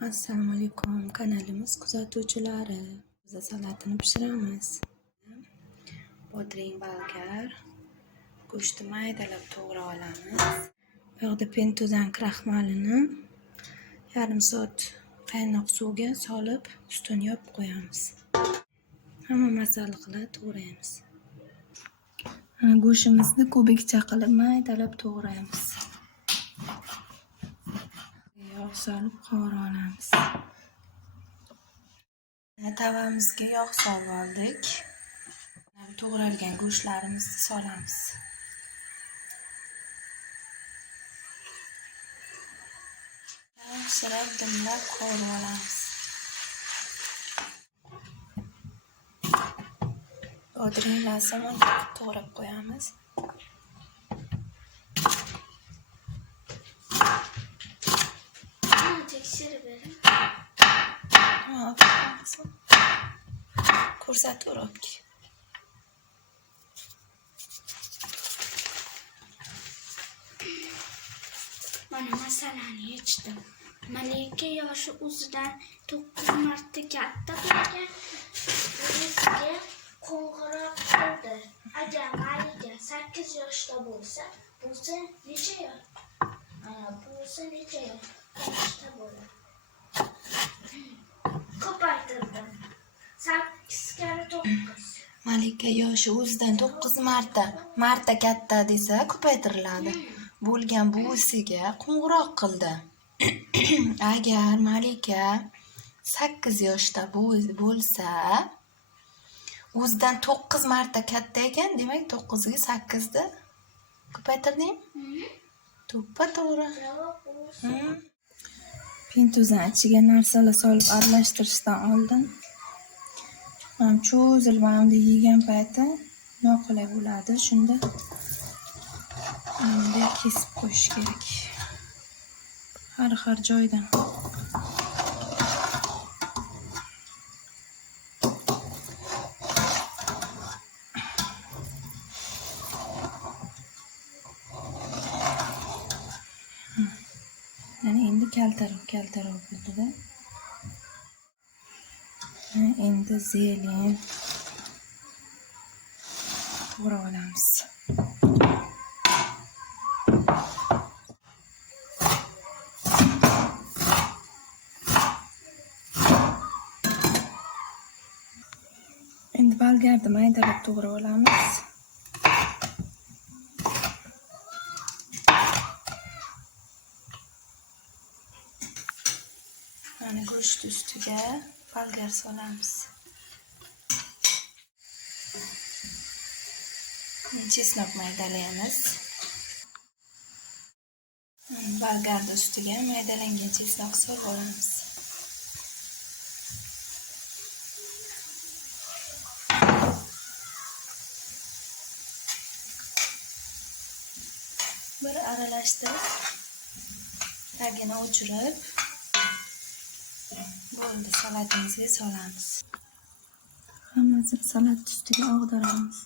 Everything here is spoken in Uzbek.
Assalomu alaykum kanalimiz kuzatuvchilari. Biz salatini pishiramiz. Bodring bolgar, go'shtni maydalab to'g'rab olamiz. Bu yoqda pentuzan kraxmalini yarim soat qaynoq suvga solib, ustini yopib qo'yamiz. Hamma masala qilib to'g'raymiz. Go'shtimizni kubikcha qilib maydalab to'g'raymiz. Yog' solib qovurib olamiz. Tavamizga yog' solib oldik. To'g'ralgan go'shtlarimizni solamiz. Yaxshilab dimlab qovurib olamiz. Bodringlarni to'g'rab qo'yamiz. Tekshirib bering. Ko'rsatib o'rabki. Mana masalani yechdim. Malika yoshi o'zidan 9 marta katta bo'lgan. Bizga qo'ng'iroq qildi. Agar Malika 8 yoshda bo'lsa necha yosh? Bo'lsa necha yoshda bo'ladi? Ko'paytirdim. 8 kari 9. Malika yoshi o'zidan 9 marta katta desa ko'paytiriladi. Bo'lgan buvisiga qo'ng'iroq qildi. Agar Malika 8 yoshda bo'lsa, o'zidan 9 marta katta ekan, demak 9 ga 8 da ko'paytirdingmi? To'ppa-to'g'ri. Pentuzan ichiga narsalar solib aralashtirishdan oldin ham cho'zilib hamda yegan payti noqulay bo'ladi. Shunda bunday kesib qo'yish kerak. Har joydan. Yani endi kaltaroq bo'ldi-da. Endi zelin to'g'rab olamiz. Endi bolgarni maydalab to'g'rab olamiz. Mana go'sht ustiga bolgar solamiz. Chesnok maydalaymiz. Bolgarni ustiga maydalangan chesnok solib olamiz. Bir aralashtirib, tagini o'chirib, bo'ldi, salatimizga solamiz. Hammasini salat ustiga ag'daramiz.